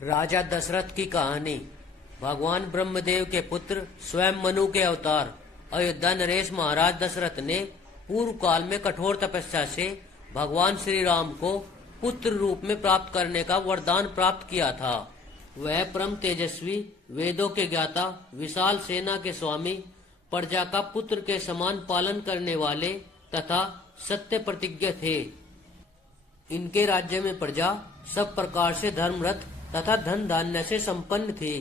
राजा दशरथ की कहानी। भगवान ब्रह्मदेव के पुत्र स्वयं मनु के अवतार अयोध्या नरेश महाराज दशरथ ने पूर्व काल में कठोर तपस्या से भगवान श्री राम को पुत्र रूप में प्राप्त करने का वरदान प्राप्त किया था। वह परम तेजस्वी, वेदों के ज्ञाता, विशाल सेना के स्वामी, प्रजा का पुत्र के समान पालन करने वाले तथा सत्य प्रतिज्ञ थे। इनके राज्य में प्रजा सब प्रकार से धर्मरत तथा धन धान्य से संपन्न थी।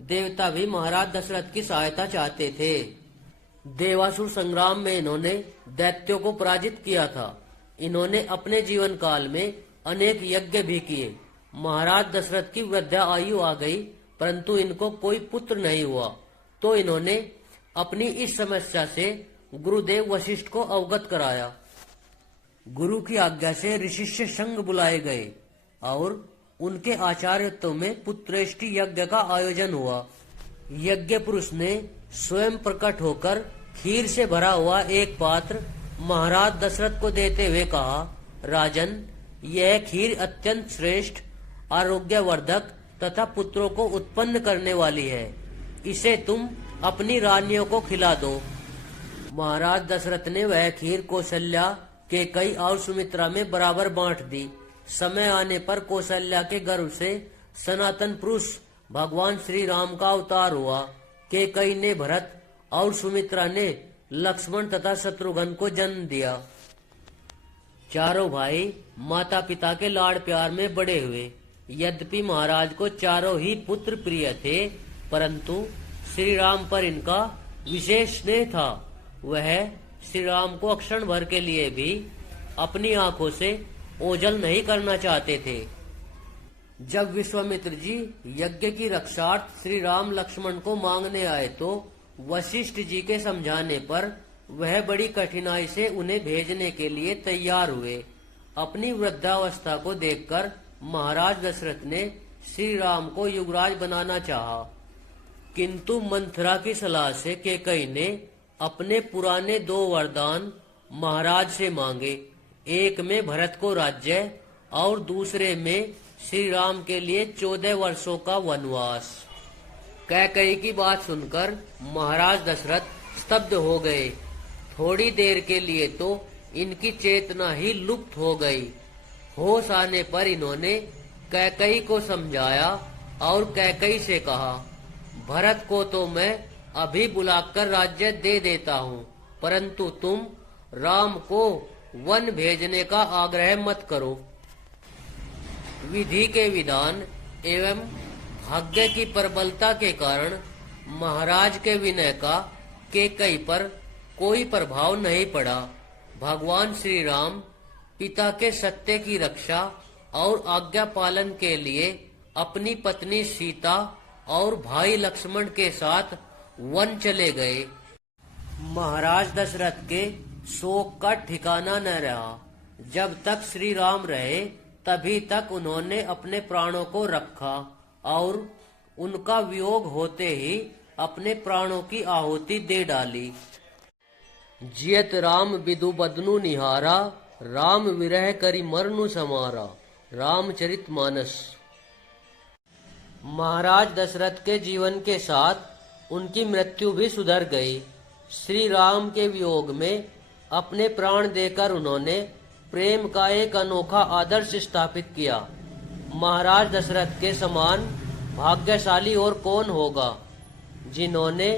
देवता भी महाराज दशरथ की सहायता चाहते थे। देवासुर संग्राम में इन्होंने दैत्यों को पराजित किया था। इन्होंने अपने जीवन काल में अनेक यज्ञ भी किए। महाराज दशरथ की वृद्धा आयु आ गई, परंतु इनको कोई पुत्र नहीं हुआ, तो इन्होंने अपनी इस समस्या से गुरुदेव वशिष्ठ को अवगत कराया। गुरु की आज्ञा से ऋषिष्य संघ बुलाए गए और उनके आचार्यत्व में पुत्रेष्टि यज्ञ का आयोजन हुआ। यज्ञ पुरुष ने स्वयं प्रकट होकर खीर से भरा हुआ एक पात्र महाराज दशरथ को देते हुए कहा, राजन, यह खीर अत्यंत श्रेष्ठ, आरोग्यवर्धक तथा पुत्रों को उत्पन्न करने वाली है। इसे तुम अपनी रानियों को खिला दो। महाराज दशरथ ने वह खीर कौशल्या, कैकेयी और सुमित्रा में बराबर बांट दी। समय आने पर कौशल्या के गर्भ से सनातन पुरुष भगवान श्री राम का अवतार हुआ। कैकेयी ने भरत और सुमित्रा ने लक्ष्मण तथा शत्रुघ्न को जन्म दिया। चारों भाई माता पिता के लाड़ प्यार में बड़े हुए। यद्यपि महाराज को चारों ही पुत्र प्रिय थे, परंतु श्री राम पर इनका विशेष स्नेह था। वह श्री राम को क्षण भर के लिए भी अपनी आंखों से ओझल नहीं करना चाहते थे। जब विश्वामित्र जी यज्ञ की रक्षार्थ श्री राम लक्ष्मण को मांगने आए, तो वशिष्ठ जी के समझाने पर वह बड़ी कठिनाई से उन्हें भेजने के लिए तैयार हुए। अपनी वृद्धावस्था को देखकर महाराज दशरथ ने श्री राम को युवराज बनाना चाहा, किंतु मंथरा की सलाह से कैकेयी ने अपने पुराने दो वरदान महाराज से मांगे। एक में भरत को राज्य और दूसरे में श्री राम के लिए 14 वर्षों का वनवास। कैकेयी की बात सुनकर महाराज दशरथ स्तब्ध हो गए। थोड़ी देर के लिए तो इनकी चेतना ही लुप्त हो गई। होश आने पर इन्होंने कैकेयी को समझाया और कैकेयी से कहा, भरत को तो मैं अभी बुलाकर राज्य दे देता हूँ, परंतु तुम राम को वन भेजने का आग्रह मत करो। विधि के विधान एवं भाग्य की प्रबलता के कारण महाराज के विनय का कैकेयी पर कोई प्रभाव नहीं पड़ा। भगवान श्री राम पिता के सत्य की रक्षा और आज्ञा पालन के लिए अपनी पत्नी सीता और भाई लक्ष्मण के साथ वन चले गए। महाराज दशरथ के शोक का ठिकाना न रहा। जब तक श्री राम रहे तभी तक उन्होंने अपने प्राणों को रखा और उनका वियोग होते ही अपने प्राणों की आहुति दे डाली। जियत राम बिदु बदनु निहारा, राम विरह करी मरनु समारा। रामचरितमानस। महाराज दशरथ के जीवन के साथ उनकी मृत्यु भी सुधर गई। श्री राम के वियोग में अपने प्राण देकर उन्होंने प्रेम का एक अनोखा आदर्श स्थापित किया। महाराज दशरथ के समान भाग्यशाली और कौन होगा, जिन्होंने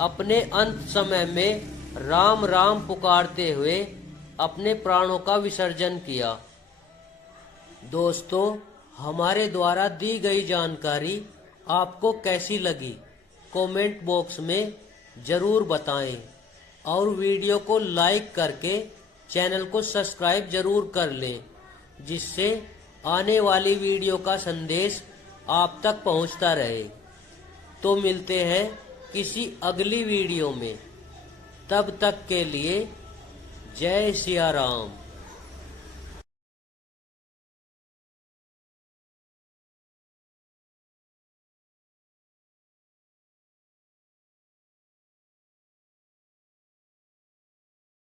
अपने अंत समय में राम राम पुकारते हुए अपने प्राणों का विसर्जन किया। दोस्तों, हमारे द्वारा दी गई जानकारी आपको कैसी लगी, कमेंट बॉक्स में जरूर बताएं और वीडियो को लाइक करके चैनल को सब्सक्राइब जरूर कर लें, जिससे आने वाली वीडियो का संदेश आप तक पहुंचता रहे। तो मिलते हैं किसी अगली वीडियो में। तब तक के लिए जय सिया राम।